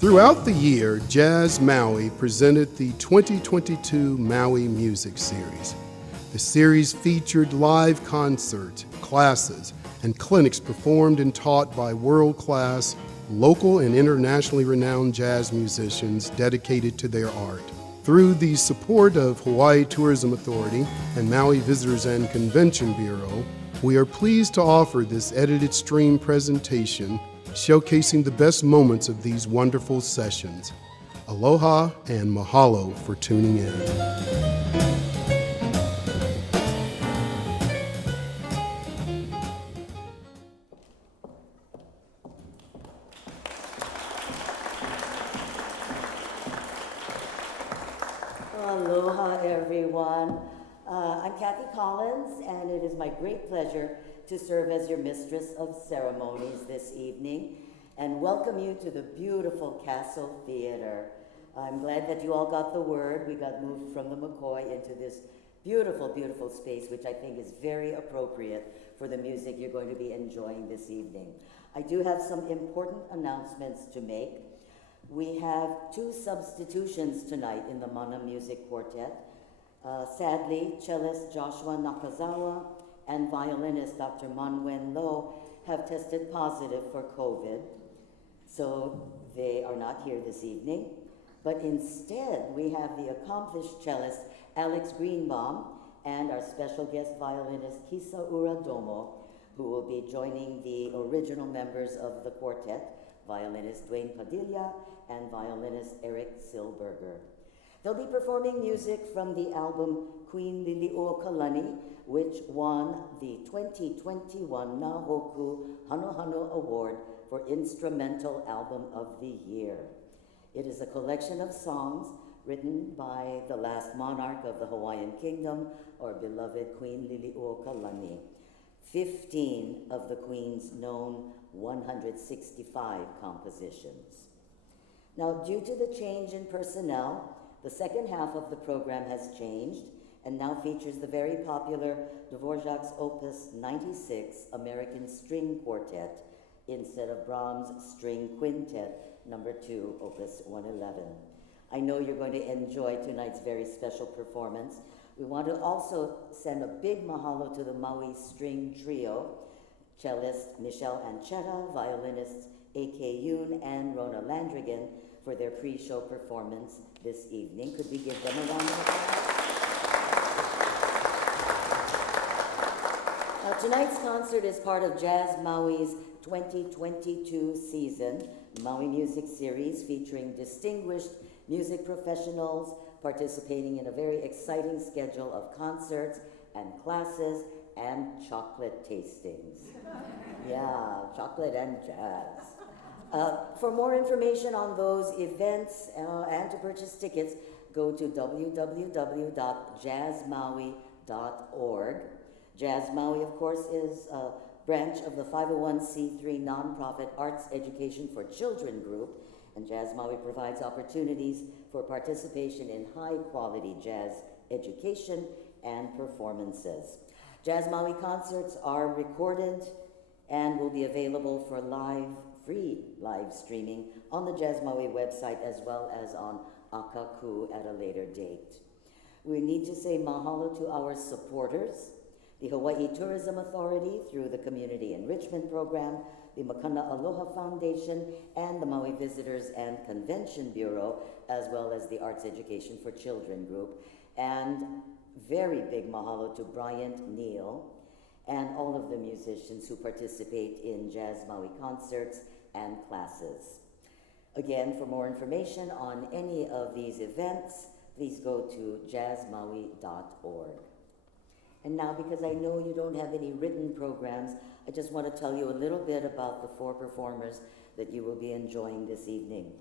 Throughout the year, Jazz Maui presented the 2022 Maui Music Series. The series featured live concerts, classes, and clinics performed and taught by world-class, local and internationally renowned jazz musicians dedicated to their art. Through the support of Hawaii Tourism Authority and Maui Visitors and Convention Bureau, we are pleased to offer this edited stream presentation showcasing the best moments of these wonderful sessions. Aloha and mahalo for tuning in. Aloha, everyone. I'm Kathy Collins, and it is my great pleasure to serve as your mistress of ceremonies this evening and welcome you to the beautiful Castle Theater. I'm glad that you all got the word. We got moved from the McCoy into this beautiful, beautiful space, which I think is very appropriate for the music you're going to be enjoying this evening. I do have some important announcements to make. We have two substitutions tonight in the Mana Music Quartet. Sadly, cellist Joshua Nakazawa and violinist Dr. Manwen Lo have tested positive for COVID, so they are not here this evening. But instead, we have the accomplished cellist Alex Greenbaum and our special guest violinist Kisa Uradomo, who will be joining the original members of the quartet, violinist Dwayne Padilla and violinist Eric Silberger. They'll be performing music from the album Queen Liliuokalani, which won the 2021 Nahoku Hanohano Award for Instrumental Album of the Year. It is a collection of songs written by the last monarch of the Hawaiian Kingdom, our beloved Queen Liliuokalani. 15 of the Queen's known 165 compositions. Now, due to the change in personnel, the second half of the program has changed and now features the very popular Dvorak's Opus 96 American String Quartet instead of Brahms' String Quintet number 2, Opus 111. I know you're going to enjoy tonight's very special performance. We want to also send a big mahalo to the Maui String Trio, cellist Michelle Anchetta, violinists A.K. Yoon and Rona Landrigan for their pre-show performance this evening. Could we give them a round of applause? Now, tonight's concert is part of Jazz Maui's 2022 season, Maui Music Series, featuring distinguished music professionals participating in a very exciting schedule of concerts and classes and chocolate tastings. Yeah, chocolate and jazz. For more information on those events and to purchase tickets, go to www.jazzmaui.org. Jazz Maui, of course, is a branch of the 501c3 nonprofit Arts Education for Children group, and Jazz Maui provides opportunities for participation in high-quality jazz education and performances. Jazz Maui concerts are recorded and will be available for free live streaming on the Jazz Maui website as well as on Akaku at a later date. We need to say mahalo to our supporters, the Hawaii Tourism Authority through the Community Enrichment Program, the Makana Aloha Foundation, and the Maui Visitors and Convention Bureau, as well as the Arts Education for Children group. And very big mahalo to Bryant Neal and all of the musicians who participate in Jazz Maui concerts and classes. Again, for more information on any of these events, please go to jazzmaui.org. And now, because I know you don't have any written programs, I just want to tell you a little bit about the 4 performers that you will be enjoying this evening.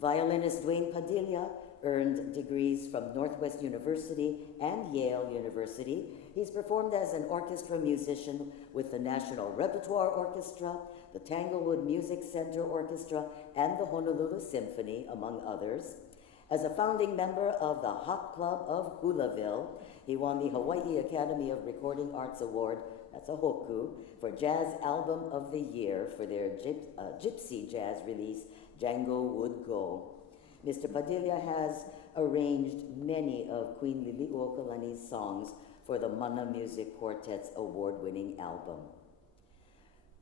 Violinist Dwayne Padilla earned degrees from Northwest University and Yale University. He's performed as an orchestra musician with the National Repertoire Orchestra, the Tanglewood Music Center Orchestra, and the Honolulu Symphony, among others. As a founding member of the Hop Club of Hulaville, he won the Hawaii Academy of Recording Arts Award that's a hoku, for Jazz Album of the Year for their gypsy jazz release, Django Would Go. Mr. Padilla has arranged many of Queen Liliuokalani's songs for the Mana Music Quartet's award-winning album.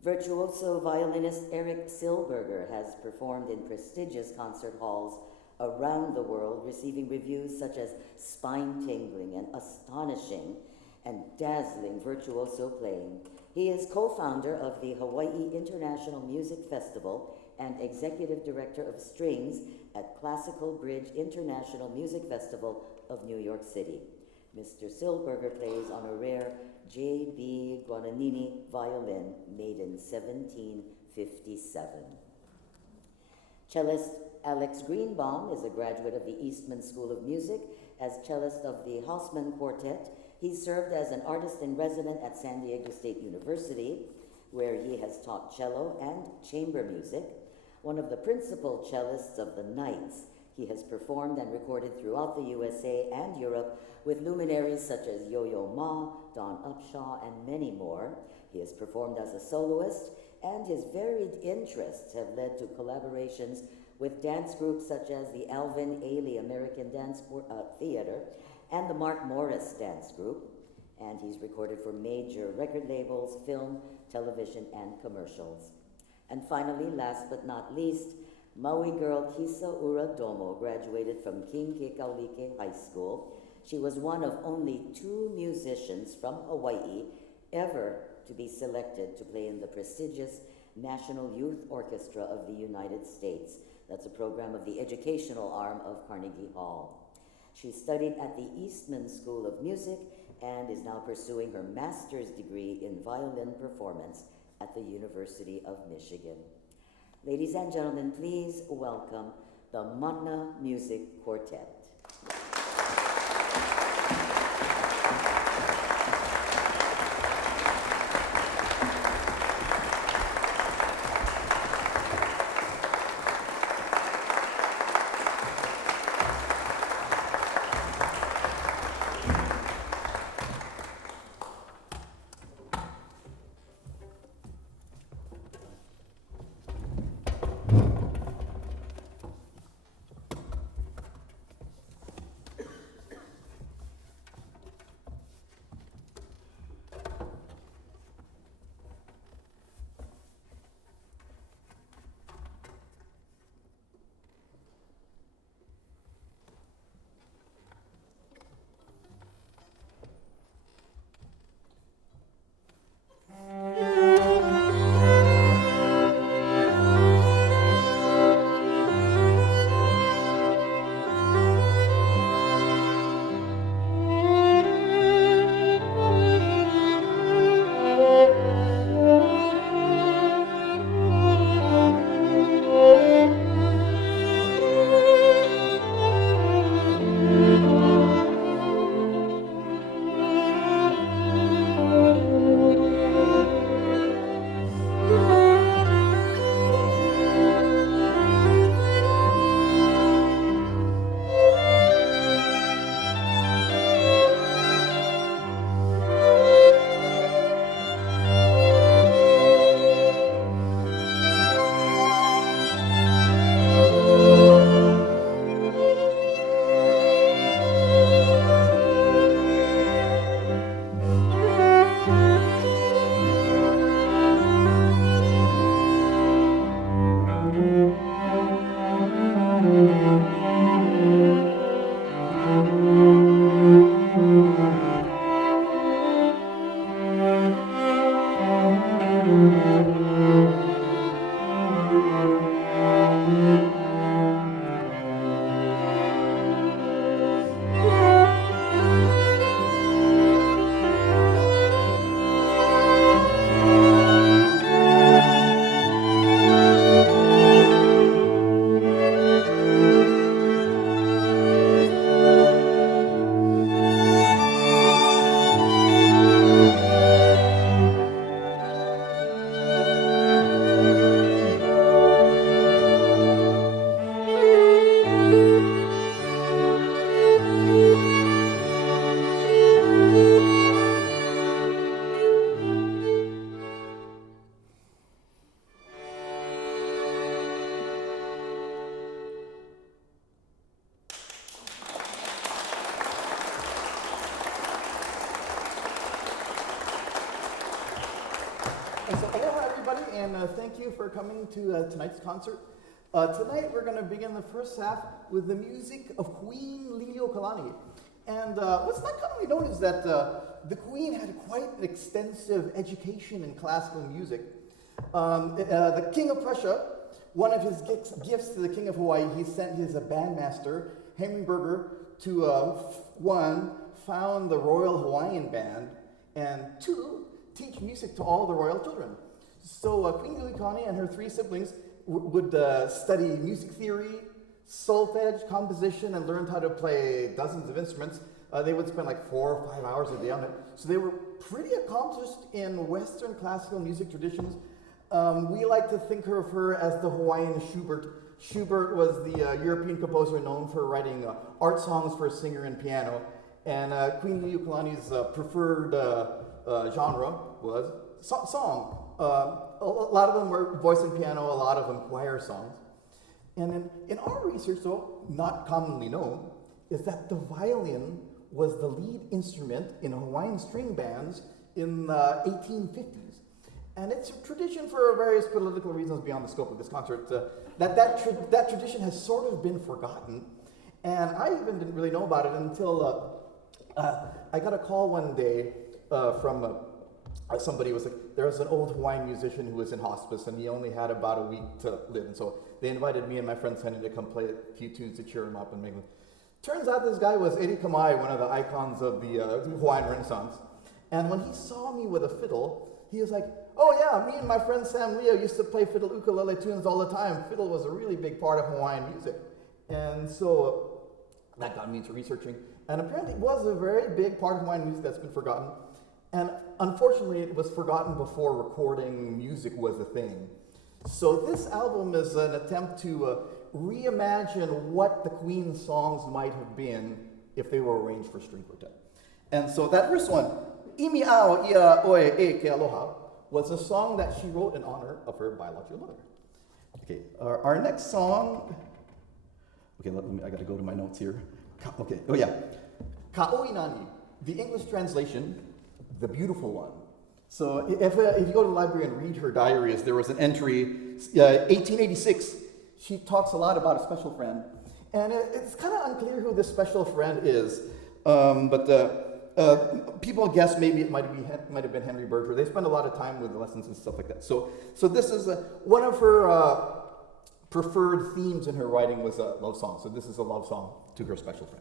Virtuoso violinist Eric Silberger has performed in prestigious concert halls around the world, receiving reviews such as spine-tingling and astonishing and dazzling virtuoso playing. He is co-founder of the Hawaii International Music Festival and executive director of strings at Classical Bridge International Music Festival of New York City. Mr. Silberger plays on a rare J.B. Guadagnini violin made in 1757. Cellist Alex Greenbaum is a graduate of the Eastman School of Music. As cellist of the Hausman Quartet, he served as an artist-in-resident at San Diego State University, where he has taught cello and chamber music. One of the principal cellists of the Knights, he has performed and recorded throughout the USA and Europe with luminaries such as Yo-Yo Ma, Don Upshaw, and many more. He has performed as a soloist, and his varied interests have led to collaborations with dance groups such as the Alvin Ailey American Dance Theater and the Mark Morris Dance Group. And he's recorded for major record labels, film, television, and commercials. And finally, last but not least, Maui girl Kisa Uradomo graduated from King Kekaulike High School. She was one of only 2 musicians from Hawaii ever to be selected to play in the prestigious National Youth Orchestra of the United States. That's a program of the educational arm of Carnegie Hall. She studied at the Eastman School of Music and is now pursuing her master's degree in violin performance at the University of Michigan. Ladies and gentlemen, please welcome the Mana Music Quartet. and thank you for coming to tonight's concert. Tonight we're going to begin the first half with the music of Queen Liliuokalani. And what's not commonly known is that the Queen had quite an extensive education in classical music. The King of Prussia, one of his gifts to the King of Hawaii, he sent his bandmaster, Henry Berger, to one, found the Royal Hawaiian Band, and two, teach music to all the royal children. So Queen Liliuokalani and her three siblings would study music theory, solfege, composition, and learned how to play dozens of instruments. They would spend like 4 or 5 hours a day on it. So they were pretty accomplished in Western classical music traditions. We like to think of her as the Hawaiian Schubert. Schubert was the European composer known for writing art songs for singer and piano. And Queen Liliuokalani's preferred genre was song. A lot of them were voice and piano, a lot of them choir songs. And in our research, though, not commonly known, is that the violin was the lead instrument in Hawaiian string bands in the 1850s. And it's a tradition for various political reasons beyond the scope of this concert. That tradition has sort of been forgotten. And I even didn't really know about it until I got a call one day from somebody who was like, there was an old Hawaiian musician who was in hospice and he only had about a week to live. And so they invited me and my friend Sandy to come play a few tunes to cheer him up and make him. Turns out this guy was Eddie Kamai, one of the icons of the Hawaiian Renaissance. And when he saw me with a fiddle, he was like, oh yeah, me and my friend Sam Leo used to play fiddle ukulele tunes all the time. Fiddle was a really big part of Hawaiian music. And so that got me into researching. And apparently it was a very big part of Hawaiian music that's been forgotten. And unfortunately, it was forgotten before recording music was a thing. So this album is an attempt to reimagine what the Queen's songs might have been if they were arranged for string quartet. And so that first one, Imi Ao Ia Oe E Ke Aloha, was a song that she wrote in honor of her biological mother. Okay, our next song, okay, I gotta go to my notes here. Okay, oh yeah, Ka'oinani, the English translation, the beautiful one. So if you go to the library and read her diaries, there was an entry, 1886, she talks a lot about a special friend. And it's kind of unclear who this special friend is, but people guess maybe it might have been Henry Berger. They spend a lot of time with lessons and stuff like that. So this is one of her preferred themes in her writing was a love song. So this is a love song to her special friend.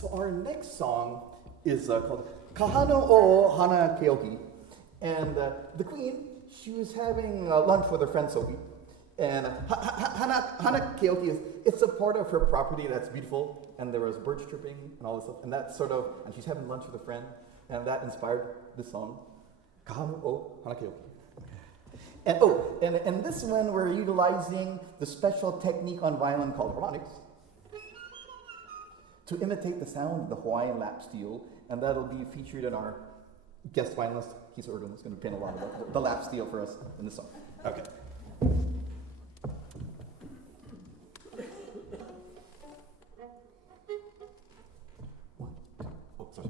So our next song is called Kahano o Hana Keoki. And the queen, she was having lunch with her friend Sophie. And Hana Keoki it's a part of her property that's beautiful. And there was birds chirping and all this stuff. And that and she's having lunch with a friend. And that inspired this song, Kahano o Hana Keoki. And this one we're utilizing the special technique on violin called harmonics to imitate the sound of the Hawaiian lap steel, and that'll be featured in our guest violinist, Kisa Urdun, is going to pin a lot of the lap steel for us in this song. Okay. One, two, oh, sorry.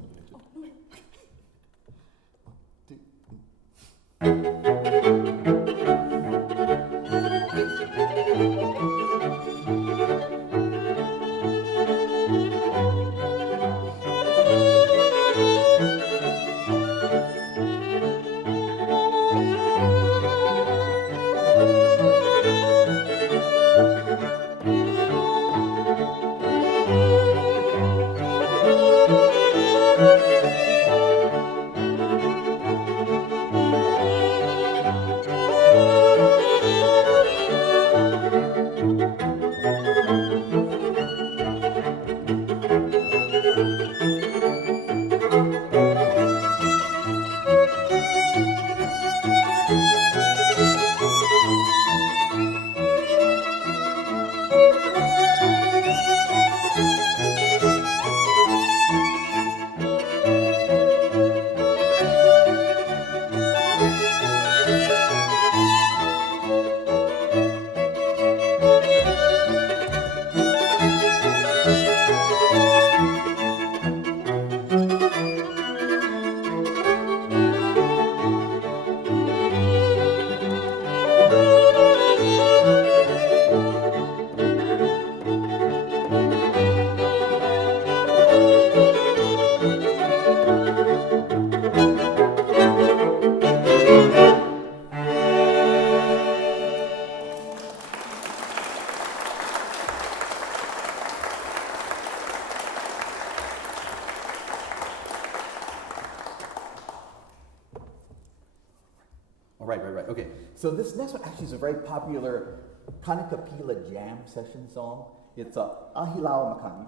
Right. Okay. So this next one actually is a very popular Kanakapila jam session song. It's Ahilao Makani.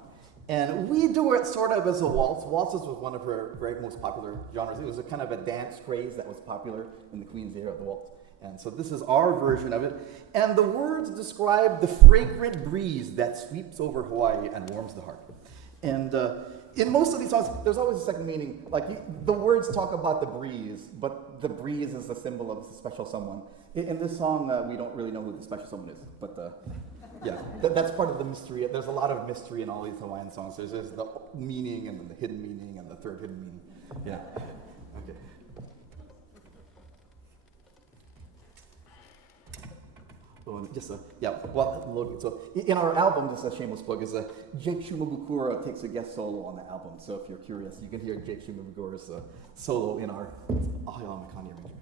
And we do it sort of as a waltz. Waltzes was one of her very most popular genres. It was a kind of a dance craze that was popular in the Queen's era of the waltz. And so this is our version of it. And the words describe the fragrant breeze that sweeps over Hawaii and warms the heart. And in most of these songs, there's always a second meaning. Like the words talk about the breeze, but the breeze is the symbol of a special someone. In this song, we don't really know who the special someone is, but yeah, that's part of the mystery. There's a lot of mystery in all these Hawaiian songs. There's the meaning and the hidden meaning and the third hidden meaning. Yeah. Okay. Oh, so in our album, just a shameless plug, is Jake Shumabukura takes a guest solo on the album. So if you're curious, you can hear Jake Shumabukura's solo in our Ahilao Makani arrangement.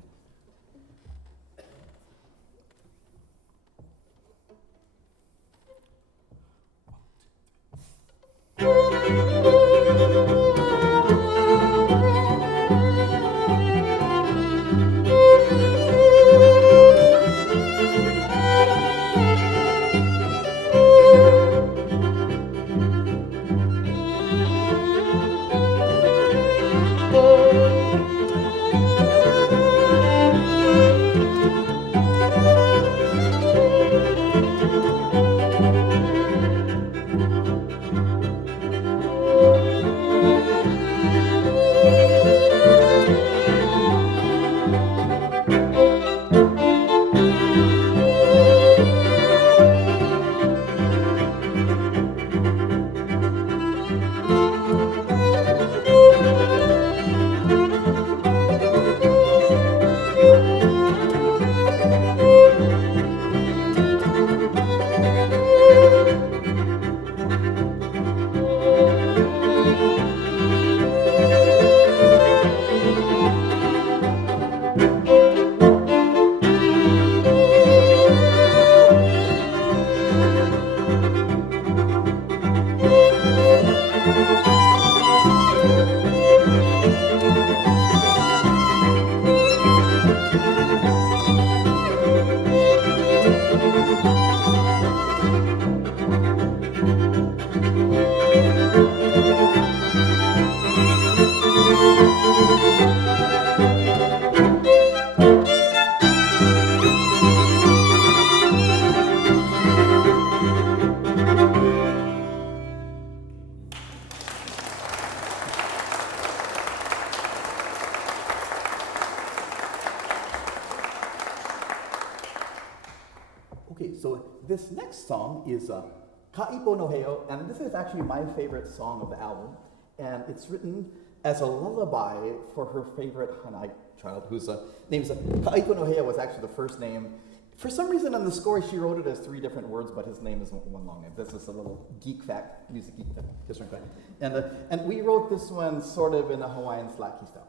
Okay, so this next song is Kaipo no Heo, and this is actually my favorite song of the album, and it's written as a lullaby for her favorite Hanai child, whose name is Kaipo no Heo was actually the first name. For some reason on the score, she wrote it as 3 different words, but his name is one long name. This is a little geek fact, music geek fact, history fact. And we wrote this one sort of in a Hawaiian slack key style.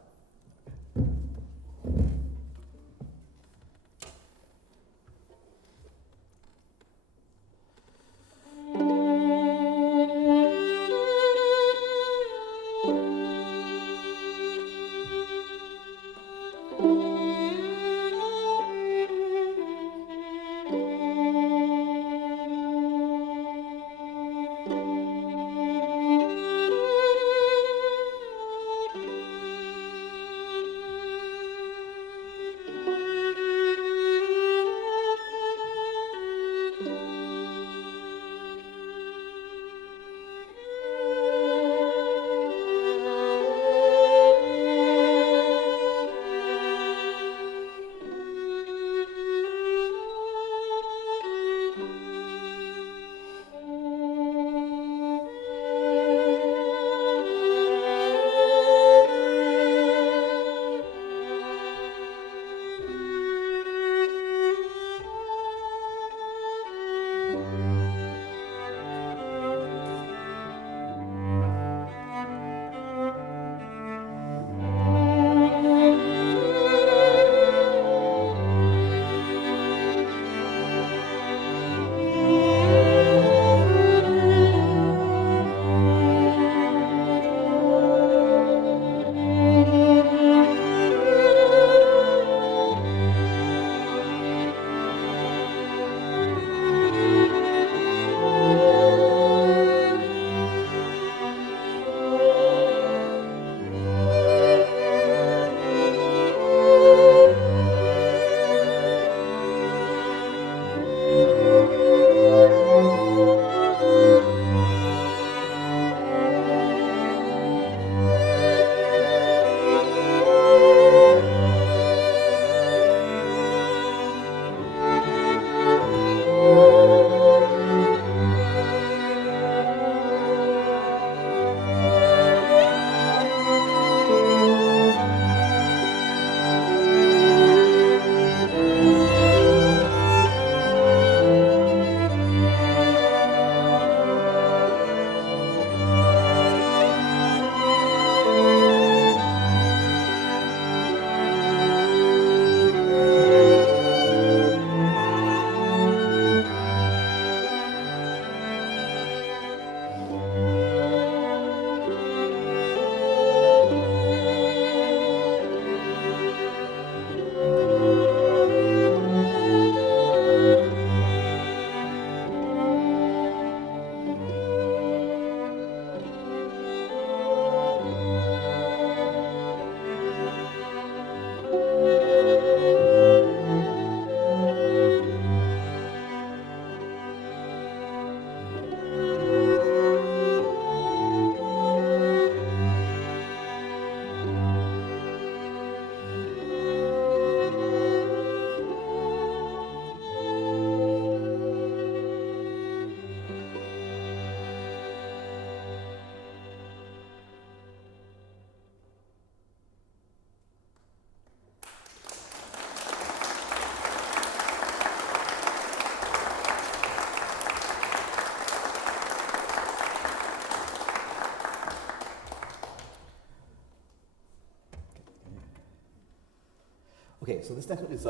Okay, so this next one is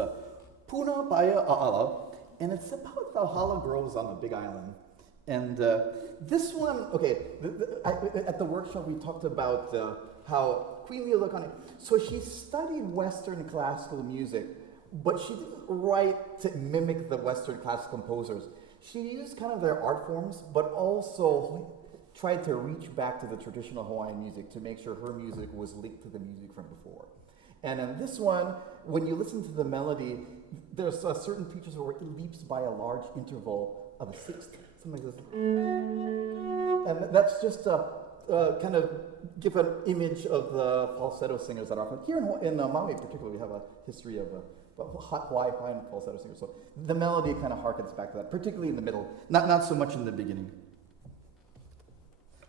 Puna Baya A'ala, and it's about the hala groves on the Big Island. And this one, okay, at the workshop we talked about how Queen Leolokane, so she studied Western classical music, but she didn't write to mimic the Western classical composers. She used kind of their art forms, but also tried to reach back to the traditional Hawaiian music to make sure her music was linked to the music from before. And in this one, when you listen to the melody, there's certain features where it leaps by a large interval of a sixth, something like this. And that's just to kind of give an image of the falsetto singers that are often here in Maui, particularly. We have a history of but Hawaiian falsetto singer. So the melody kind of harkens back to that, particularly in the middle, not so much in the beginning.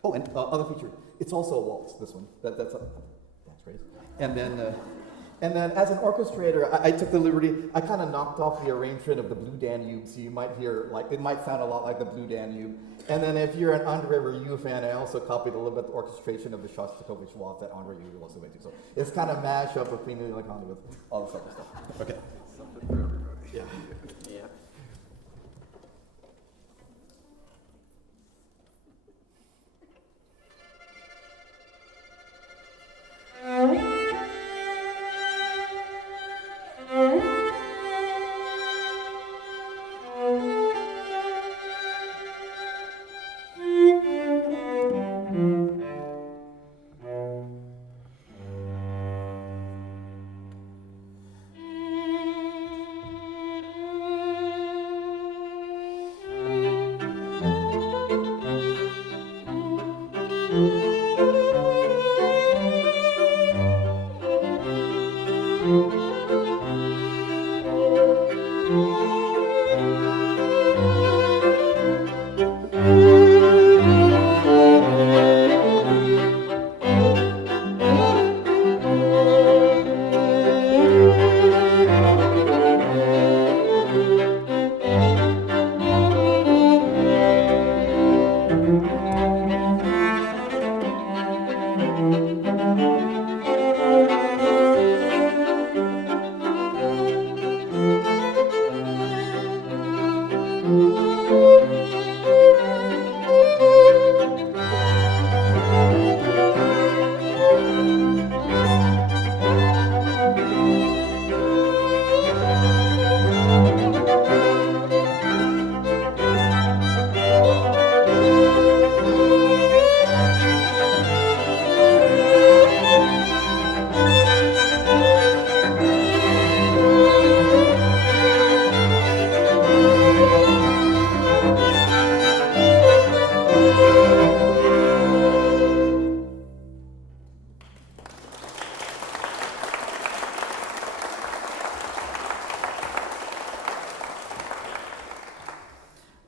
Oh, and other feature, it's also a waltz, this one. That's right. And then as an orchestrator, I took the liberty, I kind of knocked off the arrangement of the Blue Danube, so you might hear, like, it might sound a lot like the Blue Danube. And then if you're an Andrei Ryu fan, I also copied a little bit the orchestration of the Shostakovich waltz that Andrei Ryu also made too. So it's kind of mash up with Queen Liliana with all this other stuff. Okay. Something for everybody. Yeah. Yeah.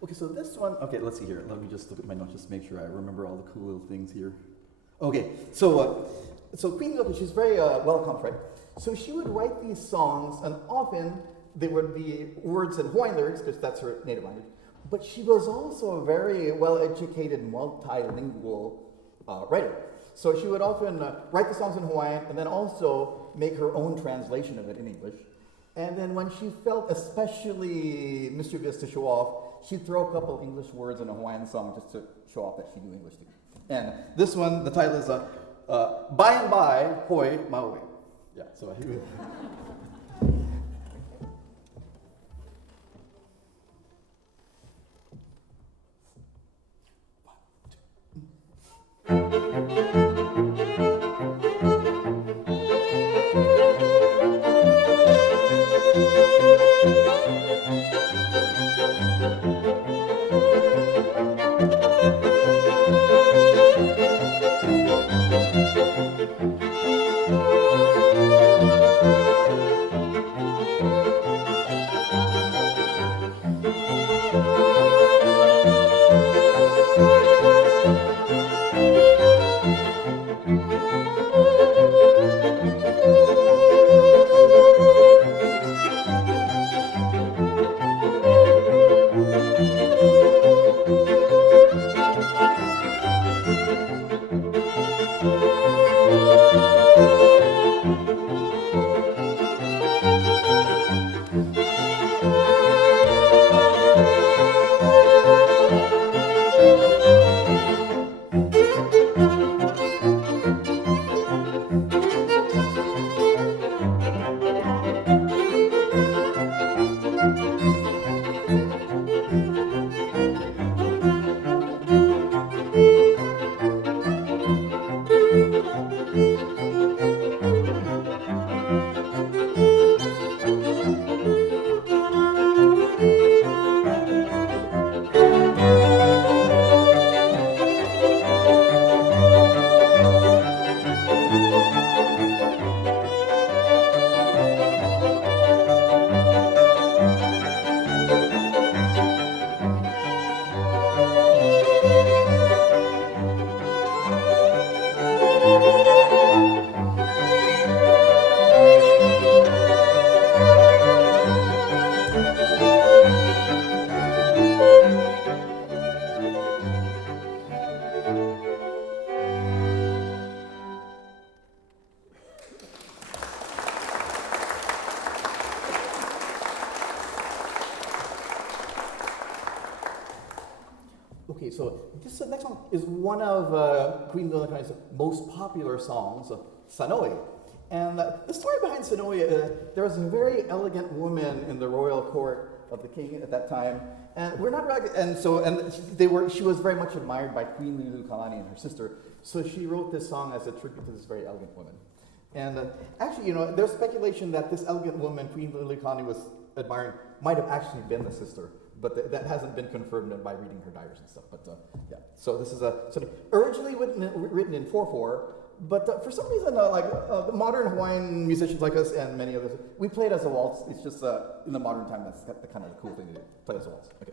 Okay, so this one, okay, let's see here. Let me just look at my notes, just make sure I remember all the cool little things here. Okay, so Queen Liliana, she's very well accomplished, right? So she would write these songs, and often there would be words in Hawaiian lyrics, because that's her native language. But she was also a very well-educated, multilingual writer. So she would often write the songs in Hawaiian, and then also make her own translation of it in English. And then when she felt especially mischievous to show off, she'd throw a couple English words in a Hawaiian song just to show off that she knew English too. And this one, the title is By and By, Hoi Maui. Yeah, so Okay, so this next song is one of Queen Liliuokalani's most popular songs, Sanoe. And the story behind Sanoe, there was a very elegant woman in the royal court of the king at that time, and we're not she was very much admired by Queen Liliuokalani and her sister. So she wrote this song as a tribute to this very elegant woman. And actually, there's speculation that this elegant woman Queen Liliuokalani was admiring might have actually been the sister, but that hasn't been confirmed by reading her diaries and stuff. But yeah, so this is originally written in 4/4, but for some reason, the modern Hawaiian musicians like us and many others, we play it as a waltz. It's just in the modern time, that's the kind of the cool thing to do, play as a waltz. Okay.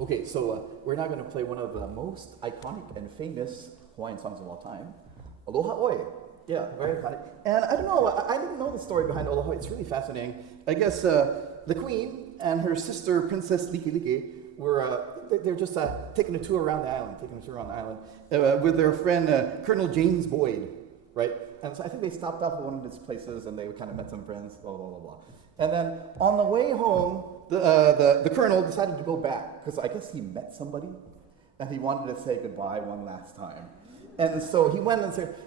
Okay, so we're now going to play one of the most iconic and famous Hawaiian songs of all time, Aloha Oe. Yeah, very iconic. And I don't know, I didn't know the story behind Aloha. It's really fascinating. I guess the queen and her sister, Princess Likelike, were they're just taking a tour around the island, with their friend Colonel James Boyd, right? And so I think they stopped off at one of his places and they kind of met some friends, blah, blah, blah, blah. And then on the way home, the colonel decided to go back because I guess he met somebody and he wanted to say goodbye one last time. And so he went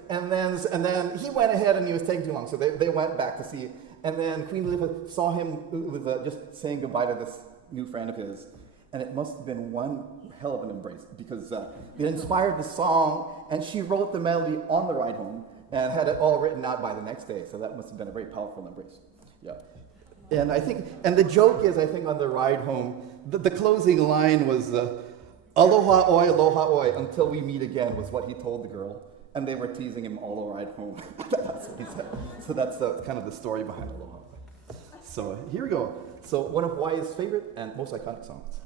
and then he went ahead and he was taking too long. So they went back to see. And then Queen Elizabeth saw him with just saying goodbye to this new friend of his. And it must have been one hell of an embrace because it inspired the song, and she wrote the melody on the ride home and had it all written out by the next day. So that must have been a very powerful embrace. Yeah. And I think, and the joke is, I think on the ride home, the closing line was, aloha oi, until we meet again, was what he told the girl. And they were teasing him all the ride home. That's what he said. So that's kind of the story behind Aloha. So here we go. So one of Hawaii's favorite and most iconic songs.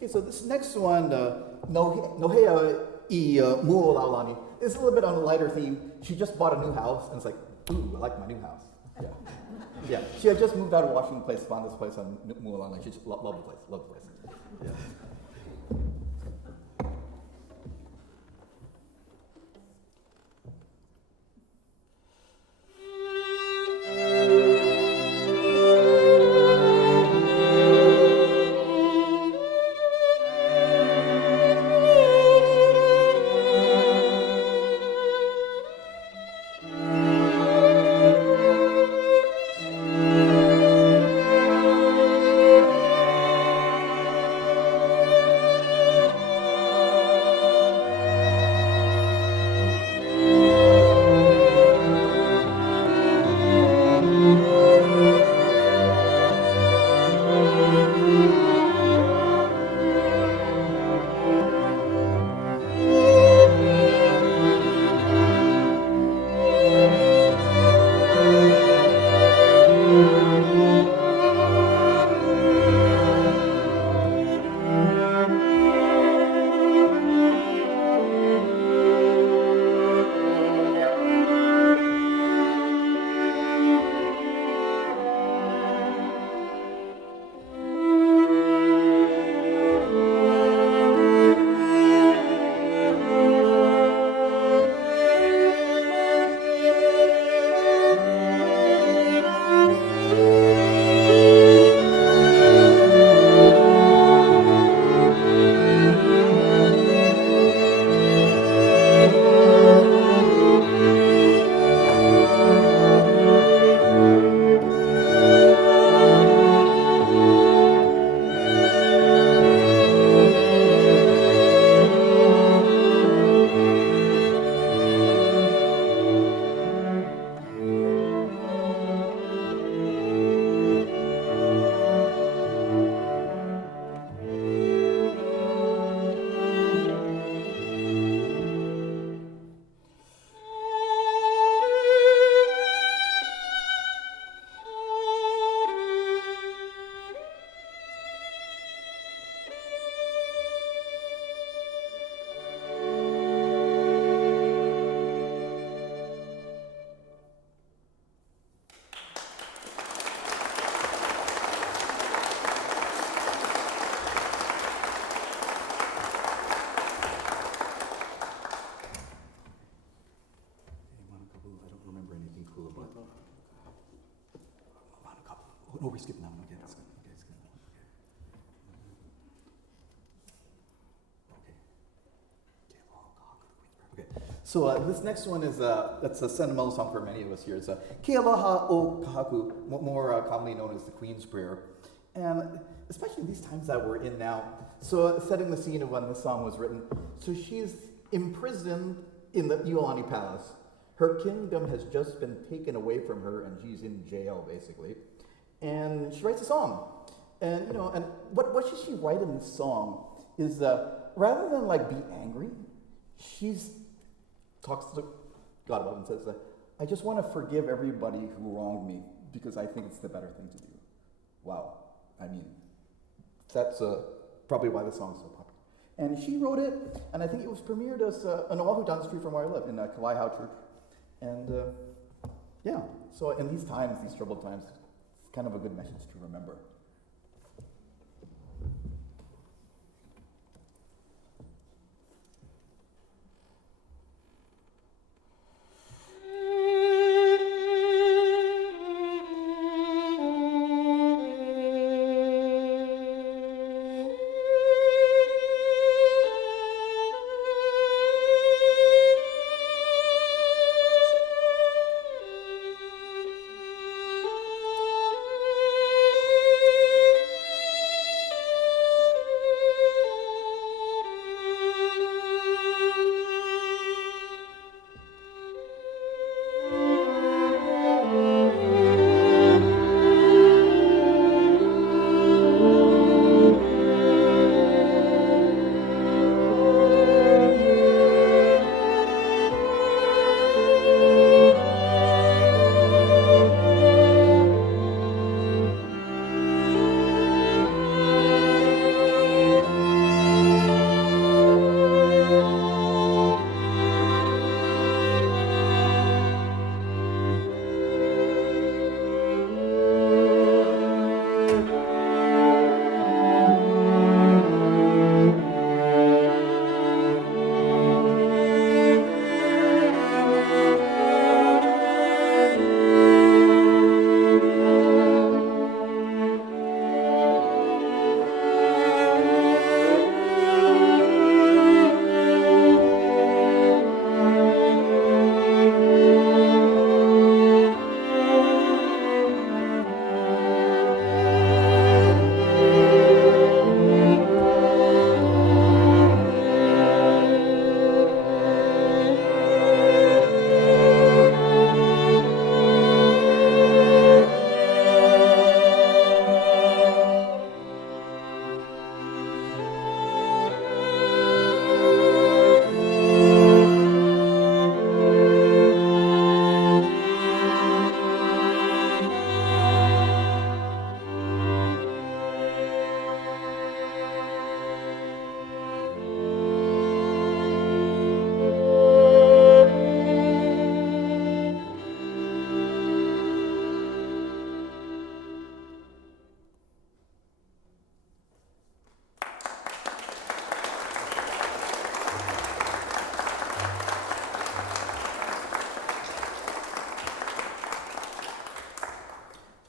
Okay, so this next one, Nohea Muolalani, is a little bit on a lighter theme. She just bought a new house, and it's like, ooh, I like my new house. Yeah. Yeah, she had just moved out of Washington Place, found this place on Muolalani. She just loved the place, loved the place. Yeah. Oh, we're skipping that one. Okay, skip that one. Okay. So this next one is that's a sentimental song for many of us here. It's Ke Aloha o Kahaku, more commonly known as the Queen's Prayer, and especially these times that we're in now. So setting the scene of when this song was written. So she's imprisoned in the Iolani Palace. Her kingdom has just been taken away from her, and she's in jail basically. And she writes a song, and and what should she write in this song is rather than like be angry, she's talks to God about it and says, I just want to forgive everybody who wronged me because I think it's the better thing to do. Wow, I mean, that's probably why the song's so popular. And she wrote it, and I think it was premiered as an Oahu down the street from where I live in Kalaihau Church, and yeah. So in these times, these troubled times, it's kind of a good message to remember.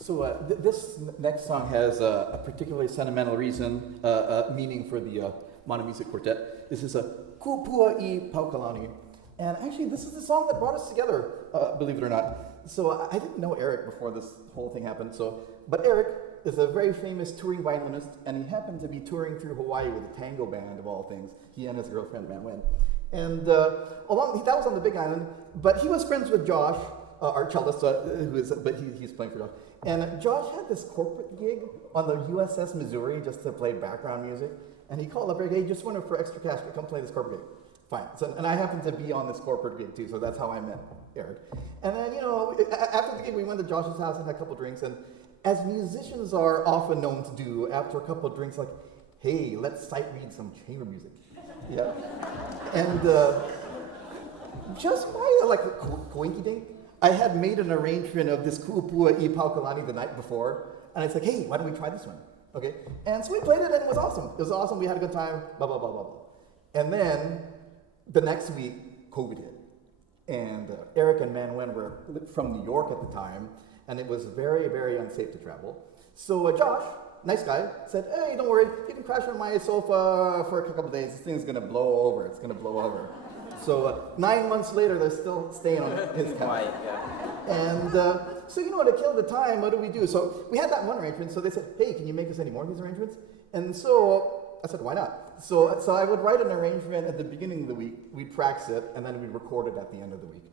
So this next song has a particularly sentimental meaning for the Mana Music Quartet. This is a Kupua I Paukalani. And actually, this is the song that brought us together, believe it or not. So I didn't know Eric before this whole thing happened. But Eric is a very famous touring violinist, and he happened to be touring through Hawaii with a tango band of all things. He and his girlfriend Maui. And that was on the Big Island. But he was friends with Josh, our cellist, he's playing for Josh. And Josh had this corporate gig on the USS Missouri just to play background music. And he called up Eric, hey, just wanted for extra cash to come play this corporate gig. Fine. So, and I happened to be on this corporate gig too, so that's how I met Eric. And then, after the gig, we went to Josh's house and had a couple drinks. And as musicians are often known to do, after a couple of drinks, like, hey, let's sight read some chamber music. Yeah. And just by like a coinky-dink, I had made an arrangement of this Kuupua I Paukalani the night before. And I said, hey, why don't we try this one? Okay. And so we played it and it was awesome. It was awesome. We had a good time, blah, blah, blah, blah, blah. And then the next week, COVID hit. And Eric and Manuel were from New York at the time, and it was very, very unsafe to travel. So Josh, nice guy, said, hey, don't worry, you can crash on my sofa for a couple of days. This thing's gonna blow over, it's gonna blow over. So 9 months later, they're still staying on his couch. And so, to kill the time, what do we do? So we had that one arrangement, so they said, hey, can you make us any more of these arrangements? And so I said, why not? So I would write an arrangement at the beginning of the week, we'd practice it, and then we'd record it at the end of the week.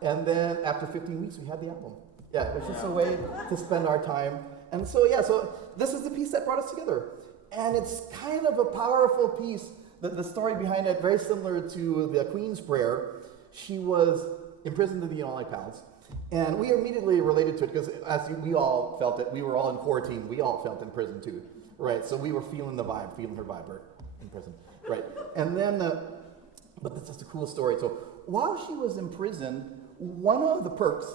And then after 15 weeks, we had the album. Yeah, it was just a way to spend our time. And so this is the piece that brought us together. And it's kind of a powerful piece. The story behind it, very similar to the Queen's Prayer. She was imprisoned in the United Palace. And we immediately related to it because as we all felt it, we were all in quarantine, we all felt in prison too. Right, so we were feeling the vibe, feeling her vibe in prison. Right, and then, but that's just a cool story. So while she was in prison, one of the perks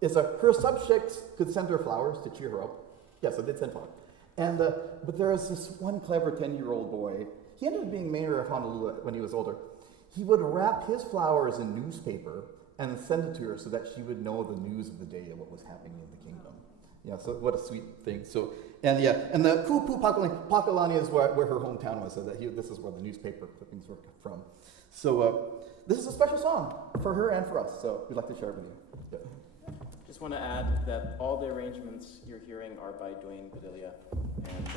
is her subjects could send her flowers to cheer her up. Yeah, so they'd send flowers. And, but there was this one clever 10-year-old boy. He ended up being mayor of Honolulu when he was older. He would wrap his flowers in newspaper and send it to her so that she would know the news of the day and what was happening in the kingdom. Yeah, so what a sweet thing. So, and the Kupu Pakalani is where her hometown was, so this is where the newspaper clippings were from. So this is a special song for her and for us, so we'd like to share it with you. Yeah. Just want to add that all the arrangements you're hearing are by Dwayne Padilla. And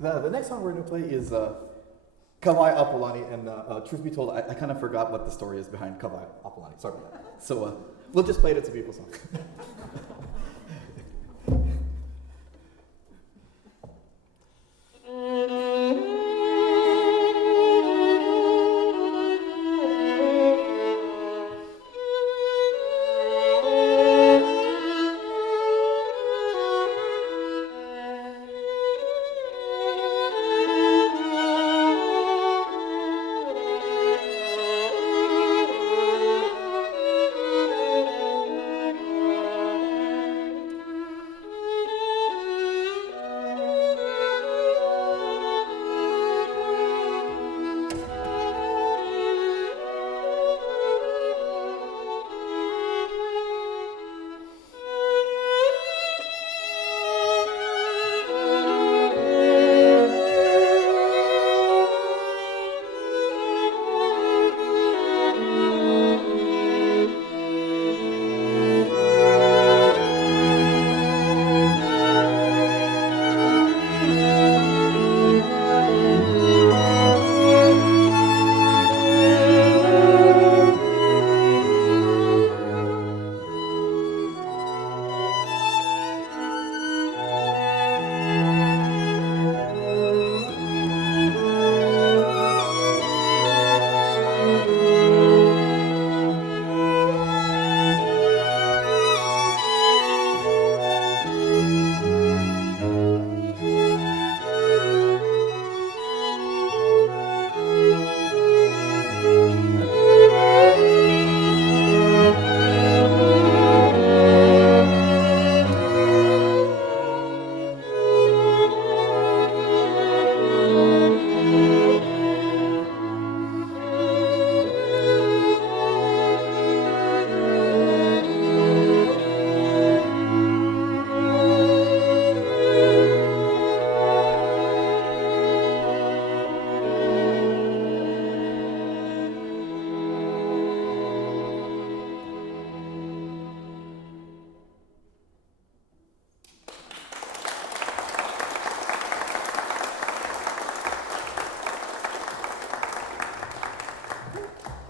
The next song we're going to play is Kawai Apolani, and truth be told, I kind of forgot what the story is behind Kawai Apolani. Sorry about that. So we'll just play it. It's a beautiful song.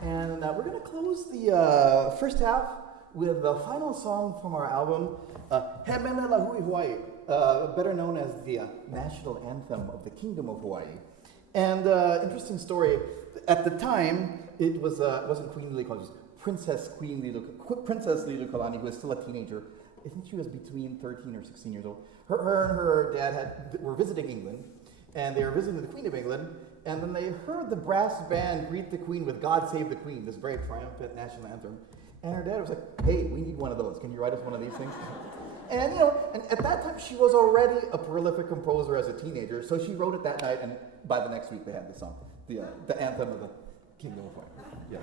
And we're going to close the first half with the final song from our album, Hemena Lahui Hawaii, better known as the national anthem of the Kingdom of Hawaii. And interesting story, at the time, it wasn't Queen Liliuokalani, it was Princess Liliuokalani, who was still a teenager. I think she was between 13 or 16 years old. Her and her dad were visiting England, and they were visiting the Queen of England, and then they heard the brass band greet the Queen with God Save the Queen, this very triumphant national anthem. And her dad was like, hey, we need one of those. Can you write us one of these things? And and at that time she was already a prolific composer as a teenager, so she wrote it that night, and by the next week they had the song, the anthem of the Kingdom of Hawaii. Yeah.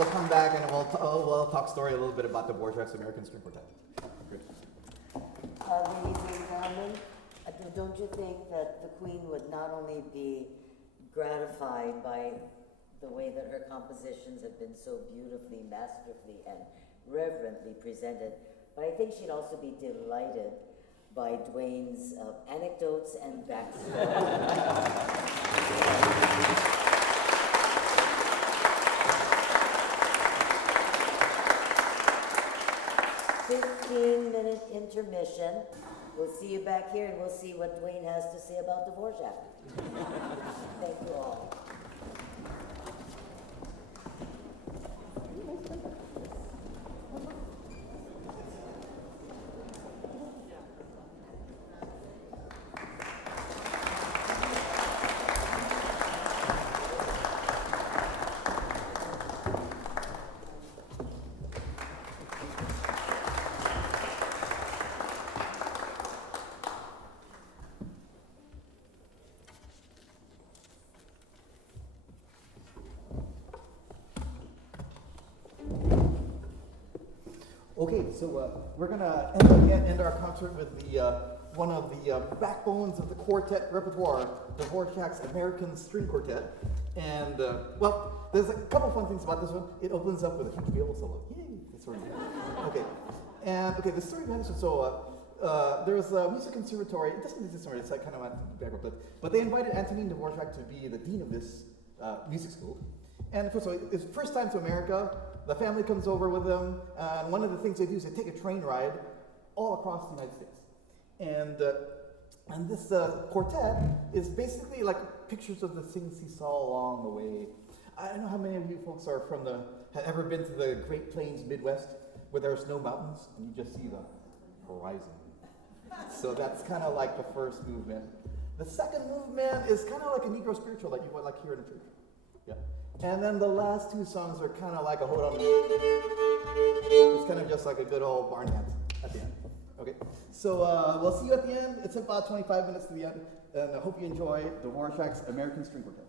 we'll come back and we'll talk story a little bit about the Dvorak's American String Quartet. Good. Ladies and gentlemen, don't you think that the Queen would not only be gratified by the way that her compositions have been so beautifully, masterfully, and reverently presented, but I think she'd also be delighted by Dwayne's anecdotes and backstory. 15-minute intermission. We'll see you back here and we'll see what Dwayne has to say about Dvorak. Thank you all. Okay, so we're gonna end our concert with one of the backbones of the quartet repertoire, Dvorak's American String Quartet. And well, there's a couple fun things about this one. It opens up with a huge viola solo. Yay! That's sort of okay. And okay, the story behind this one. So there's a music conservatory. It doesn't exist anymore. It's like kind of a background, but they invited Antonin Dvorak to be the dean of this music school. And so it's first time to America. The family comes over with them, and one of the things they do is they take a train ride all across the United States. And this quartet is basically like pictures of the things he saw along the way. I don't know how many of you folks have ever been to the Great Plains Midwest, where there's no mountains and you just see the horizon. So that's kind of like the first movement. The second movement is kind of like a Negro spiritual that you would like hear in a church. Yeah. And then the last two songs are kind of like a hold on. It's kind of just like a good old barn dance at the end. Okay, so we'll see you at the end. It's about 25 minutes to the end, and I hope you enjoy Dvorak's American String Quartet.